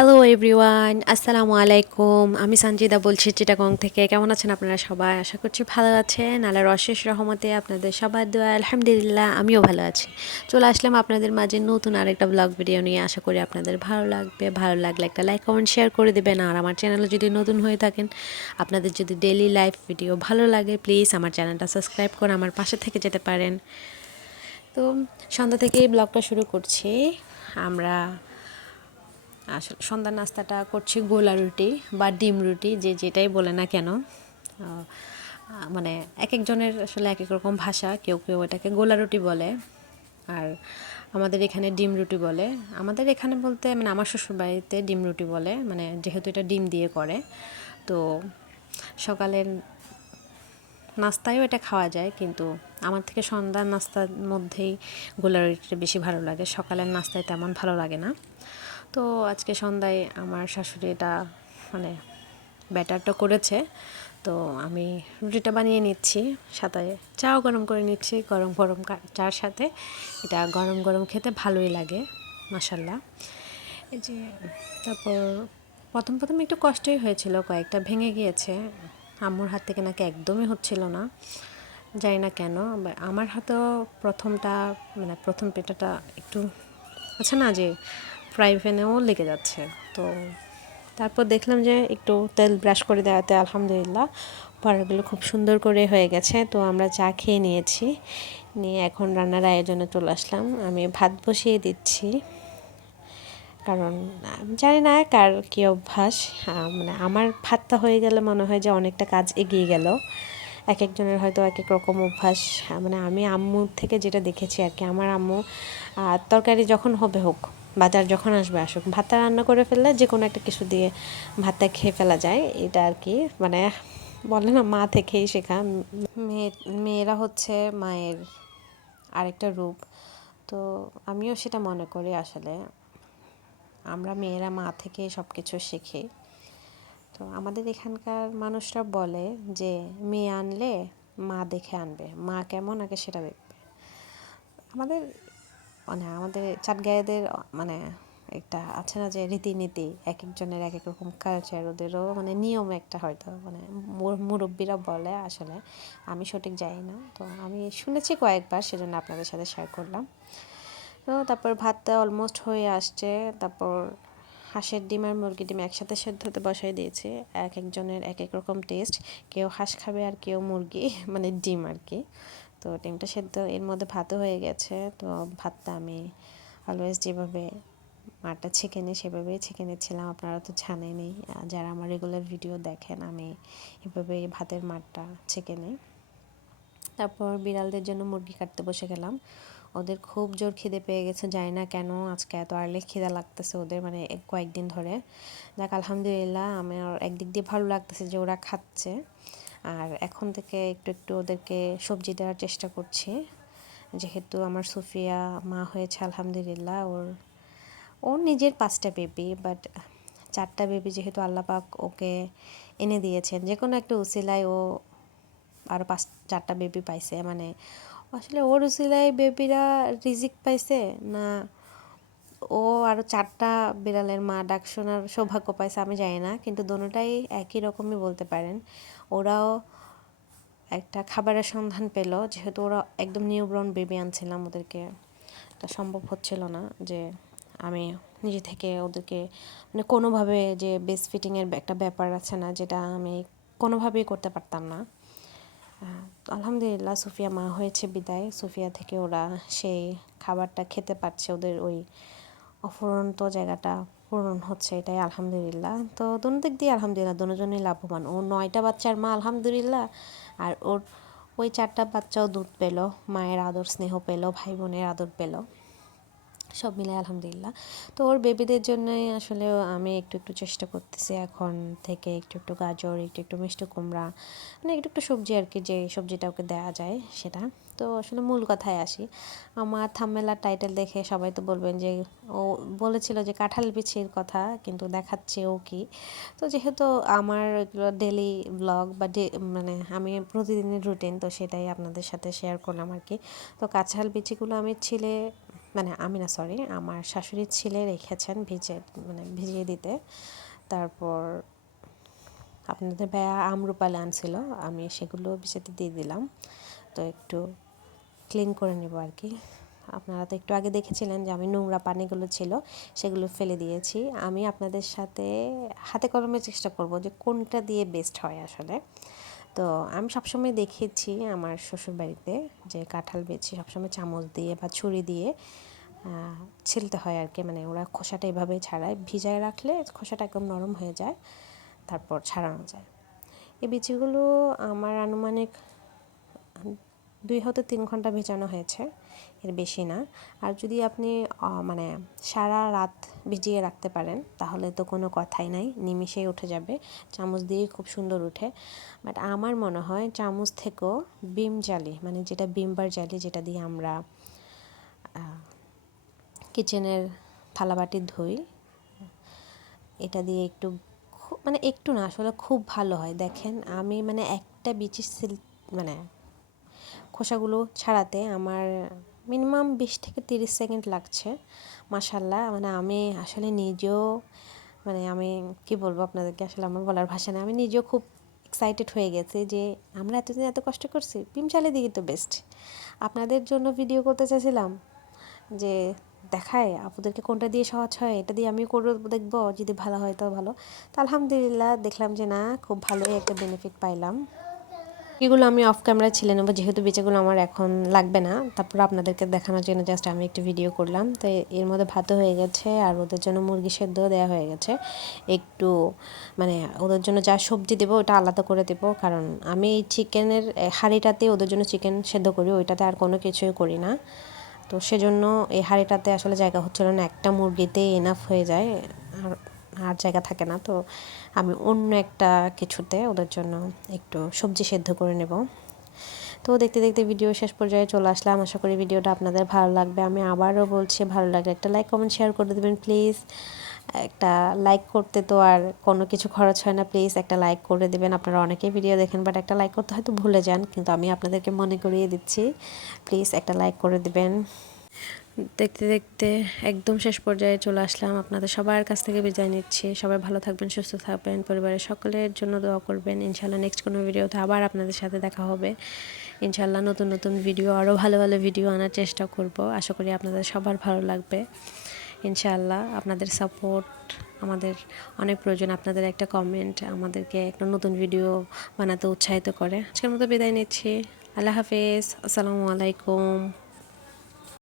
Hello everyone আসসালামু আলাইকুম আমি সঞ্জিদা বলছি চিটাগং থেকে। কেমন আছেন আপনারা সবাই? আশা করছি ভালো আছেন। আল্লাহর অশেষ রহমতে আপনাদের সবার দোয়া। আলহামদুলিল্লাহ, আমিও ভালো আছি। চলে আসলাম আপনাদের মাঝে নতুন আরেকটা ব্লগ ভিডিও নিয়ে। আশা করি আপনাদের ভালো লাগবে। ভালো লাগলে একটা লাইক কমেন্ট শেয়ার করে দেবেন। আর আমার চ্যানেলে যদি নতুন হয়ে থাকেন, আপনাদের যদি ডেলি লাইফ ভিডিও ভালো লাগে প্লিজ আমার চ্যানেলটা সাবস্ক্রাইব করে আমার পাশে থেকে যেতে পারেন। তো সন্ধ্যা থেকেই ব্লগটা শুরু করছি। আমরা আসলে সন্ধ্যা নাস্তাটা করছি গোলা রুটি বা ডিম রুটি, যে যেটাই বলে না কেন। মানে এক একজনের আসলে এক এক রকম ভাষা, কেউ কেউ এটাকে গোলা রুটি বলে, আর আমাদের এখানে ডিম রুটি বলে। আমাদের এখানে বলতে মানে আমার শ্বশুরবাড়িতে ডিম রুটি বলে মানে যেহেতু এটা ডিম দিয়ে করে। তো সকালের নাস্তায়ও এটা খাওয়া যায়, কিন্তু আমার থেকে সন্ধ্যার নাস্তার মধ্যেই গোলা রুটিটা বেশি ভালো লাগে। সকালের নাস্তায় তেমন ভালো লাগে না। তো আজকে সন্ধ্যায় আমার শাশুড়ি এটা মানে ব্যাটারটা করেছে। তো আমি রুটিটা বানিয়ে নিচ্ছি, সাথে চাও গরম করে নিচ্ছি, গরম গরম চার সাথে। এটা গরম গরম খেতে ভালোই লাগে মাসাল্লাহ এই যে তারপর প্রথম প্রথম একটু কষ্টই হয়েছিল, কয়েকটা ভেঙে গিয়েছে। আম্মুর হাত থেকে নাকি একদমই হচ্ছিল না, জানি না কেন। আমার হাতেও প্রথমটা মানে প্রথম পেটাটা একটু আছে না যে ফ্রাই প্যানেও লেগে যাচ্ছে। তো তারপর দেখলাম যে একটু তেল ব্রাশ করে দেওয়াতে আলহামদুলিল্লাহ পরোটাগুলো খুব সুন্দর করে হয়ে গেছে। তো আমরা চা খেয়ে নিয়েছি। নিয়ে এখন রান্নার আয়োজনে চলে আসলাম। আমি ভাত বসিয়ে দিচ্ছি। কারণ জানি না কার কী অভ্যাস। মানে আমার ভাতটা হয়ে গেলে মনে হয় যে অনেকটা কাজ এগিয়ে গেল। এক একজনের হয়তো এক এক রকম অভ্যাস। মানে আমি আম্মুর থেকে যেটা দেখেছি আর কি, আমার আম্মু তরকারি যখন হবে হোক বাজার যখন আসবে আসুক, ভাতটা রান্না করে ফেললে যে কোনো একটা কিছু দিয়ে ভাতটা খেয়ে ফেলা যায়, এটা আর কি মানে বলে না, মা থেকেই শেখা। মেয়ে, মেয়েরা হচ্ছে মায়ের আরেকটা রূপ। তো আমিও সেটা মনে করি আসলে। আমরা মেয়েরা মা থেকে সব কিছু শিখি। তো আমাদের এখানকার মানুষরা বলে যে, মেয়ে আনলে মা দেখে আনবে। মা কেমন আগে সেটা দেখবে। আমাদের মানে আমাদের চাটগাঁয়েদের মানে একটা আছে না যে রীতিনীতি এক একজনের এক এক রকম কালচার ওদেরও মানে নিয়ম একটা হয়তো মানে মুরব্বিরা বলে আসলে। আমি সঠিক জানি না, তো আমি শুনেছি কয়েকবার, সেজন্য আপনাদের সাথে শেয়ার করলাম। তো তারপর ভাতটা অলমোস্ট হয়ে আসছে, তারপর হাঁসের ডিম আর মুরগি ডিম একসাথে সেদ্ধ হতে বসাই দিয়েছি এক একজনের এক এক রকম টেস্ট কেউ হাঁস খাবে আর কেউ মুরগি মানে ডিম আর কি। তো ডিমটা সেদ্ধ, এর মধ্যে ভাতও হয়ে গেছে। তো ভাতটা আমি অলওয়েজ যেভাবে মাঠটা ছেঁকে নিই, সেভাবেই ছেঁকে নিচ্ছিলাম। আপনারা তো জানেনই যারা আমার রেগুলার ভিডিও দেখেন, আমি এভাবে ভাতের মাঠটা ছেঁকে নিই। তারপর বিড়ালদের জন্য মুরগি কাটতে বসে গেলাম। ওদের খুব জোর খিদে পেয়ে গেছে, জানি না কেন, আজকে এত আর্লি খিদে লাগতেছে ওদের মানে কয়েকদিন ধরে। দেখ আলহামদুলিল্লাহ, আমার একদিক দিয়ে ভালো লাগতেছে যে ওরা খাচ্ছে। আর এখন থেকে একটু একটু ওদেরকে সবজি দেওয়ার চেষ্টা করছি। যেহেতু আমার সুফিয়া মা হয়েছে, আলহামদুলিল্লাহ। ওর ওর নিজের পাঁচটা বেবি বাট চারটা বেবি যেহেতু আল্লাপাক ওকে এনে দিয়েছেন যে কোনো একটা উসিলায় ও আরও পাঁচ, চারটা বেবি পাইছে। মানে আসলে ওর উসিলায় বেবিরা রিজিক পাইছে না ও আরও চারটা বিড়ালের মা ডাক শোনার সৌভাগ্য পাইছে, আমি জানি না, কিন্তু দোনোটাই একই রকমই বলতে পারেন। ওরাও একটা খাবারের সন্ধান পেল, যেহেতু ওরা একদম নিউ ব্রাউন বেবি আনছিলাম ওদেরকে। এটা সম্ভব হচ্ছিল না যে আমি নিজে থেকে ওদেরকে মানে কোনোভাবে যে বেস ফিটিংয়ের একটা ব্যাপার আছে না, যেটা আমি কোনোভাবেই করতে পারতাম না। আলহামদুলিল্লাহ সুফিয়া মা হয়েছে বিদায়। সুফিয়া থেকে ওরা সেই খাবারটা খেতে পারছে ওদের ওই অফুরন্ত জায়গাটা পূরণ হচ্ছে এটাই, আলহামদুলিল্লাহ। তো দোনো দিক দিয়ে আলহামদুলিল্লাহ দুজনেই লাভবান। ও নয়টা বাচ্চার মা, আলহামদুলিল্লাহ। আর ওর ওই চারটা বাচ্চাও দুধ পেল, মায়ের আদর, স্নেহ পেল ভাই বোনের আদর পেল। সব মিলে আলহামদুলিল্লাহ। তো ওর বেবিদের জন্যই আসলে আমি একটু একটু চেষ্টা করতেছি এখন থেকে একটু একটু গাজর, একটু একটু মিষ্টি কুমড়া মানে একটু একটু সবজি আর কি, যে সবজিটা ওকে দেওয়া যায় সেটা। তো আসলে মূল কথায় আসি। আমার থাম্মেলার টাইটেল দেখে সবাই তো বলবেন যে, ও বলেছিল যে কাঁঠাল বিছির কথা, কিন্তু দেখাচ্ছে ও কি। তো যেহেতু আমার ডেলি ব্লগ বা মানে আমি প্রতিদিনের রুটিন তো সেটাই আপনাদের সাথে শেয়ার করলাম আর কি। তো কাঁঠাল বিচিগুলো আমি ছিলে মানে আমি না সরি আমার শাশুড়ির ছেলে রেখেছেন ভিজে মানে ভিজিয়ে দিতে। তারপর আপনাদের ভাইয়া আমরুপালে আনছিল, আমি সেগুলো ভিজাতে দিয়ে দিলাম। তো একটু ক্লিন করে নেব আর কি। আপনারা তো একটু আগে দেখেছিলেন যে আমি নোংরা পানিগুলো ছিল, সেগুলো ফেলে দিয়েছি। আমি আপনাদের সাথে হাতে কলমে চেষ্টা করব যে কোনটা দিয়ে বেস্ট হয় আসলে। তো আমি সবসময় দেখেছি আমার শ্বশুরবাড়িতে যে কাঁঠাল বেছি সবসময় চামচ দিয়ে বা ছুরি দিয়ে ছিলতে হয় আর কি। মানে ওরা খোসাটা এভাবে ছাড়ায়, ভিজায় রাখলে খোসাটা একদম নরম হয়ে যায়, তারপর ছাড়ানো যায়। এই বিচিগুলো আমার আনুমানিক দুই হতে তিন ঘণ্টা ভেজানো হয়েছে। এর বেশি না। আর যদি আপনি মানে সারা রাত ভিজিয়ে রাখতে পারেন, তাহলে তো কোনো কথাই নাই, নিমিষেই উঠে যাবে। চামচ দিয়ে খুব সুন্দর উঠে। বাট আমার মনে হয় চামচ থেকেও বিম জালি মানে যেটা বিমবার জালি, যেটা দিয়ে আমরা কিচেনের থালাবাটি ধুই, এটা দিয়ে একটু খুব মানে একটু না, আসলে খুব ভালো হয়। দেখেন, আমি মানে একটা বিচি সিল মানে খোসাগুলো ছাড়াতে আমার মিনিমাম বিশ থেকে তিরিশ সেকেন্ড লাগছে। মাসাল্লাহ মানে আমি আসলে নিজেও মানে আমি কি বলব আপনাদেরকে, আসলে আমার বলার ভাষা না, আমি নিজেও খুব এক্সাইটেড হয়ে গেছে যে আমরা এতদিন এত কষ্ট করছি পিম চালে দিকে তো বেস্ট আপনাদের জন্য ভিডিও করতে চাইছিলাম যে দেখায় আপুদেরকে কোনটা দিয়ে সহজ হয়, এটা দিয়ে আমি করে দেখব, যদি ভালো হয় তো ভালো। তো আলহামদুলিল্লাহ, দেখলাম যে না, খুব ভালোই একটা বেনিফিট পাইলাম। এগুলো আমি অফ ক্যামেরায় ছিলে নেব, যেহেতু বেচাগুলো আমার এখন লাগবে না। তারপর আপনাদেরকে দেখানোর জন্য জাস্ট আমি একটু ভিডিও করলাম। তো এর মধ্যে ভাতও হয়ে গেছে আর ওদের জন্য মুরগি সেদ্ধ দেওয়া হয়ে গেছে। একটু মানে ওদের জন্য যা সবজি দেবো ওটা আলাদা করে দেবো, কারণ আমি এই চিকেনের হাঁড়িটাতে ওদের জন্য চিকেন সেদ্ধ করি, ওইটাতে আর কোনো কিছুই করি না। তো সেজন্য এই হাঁড়িটাতে আসলে জায়গা হচ্ছিল না, একটা মুরগিতে এনাফ হয়ে যায়। আর আর জায়গা থাকে না, তো আমি অন্য একটা কিছুতে ওদের জন্য একটু সবজি সেদ্ধ করে নেব। তো দেখতে দেখতে ভিডিও শেষ পর্যায়ে চলে আসলাম। আশা করি ভিডিওটা আপনাদের ভালো লাগবে। আমি আবারও বলছি, ভালো লাগলে একটা লাইক কমেন্ট শেয়ার করে দেবেন প্লিজ একটা লাইক করতে তো আর কোনো কিছু খরচ হয় না প্লিজ একটা লাইক করে দেবেন। আপনারা অনেকেই ভিডিও দেখেন বাট একটা লাইক করতে হয়তো ভুলে যান, কিন্তু আমি আপনাদেরকে মনে করিয়ে দিচ্ছি প্লিজ একটা লাইক করে দেবেন। দেখতে দেখতে একদম শেষ পর্যায়ে চলে আসলাম। আপনাদের সবার কাছ থেকে বিদায় নিচ্ছি। সবাই ভালো থাকবেন, সুস্থ থাকবেন। পরিবারের সকলের জন্য দোয়া করবেন। ইনশাল্লাহ নেক্সট কোনো ভিডিওতে আবার আপনাদের সাথে দেখা হবে। ইনশাল্লাহ নতুন নতুন ভিডিও আরও ভালো ভালো ভিডিও আনার চেষ্টা করব। আশা করি আপনাদের সবার ভালো লাগবে। ইনশাআল্লাহ আপনাদের সাপোর্ট আমাদের অনেক প্রয়োজন। আপনাদের একটা কমেন্ট আমাদেরকে একটা নতুন ভিডিও বানাতে উৎসাহিত করে। আজকের মতো বিদায় নিচ্ছি। আল্লাহ হাফেজ। আসসালামু আলাইকুম।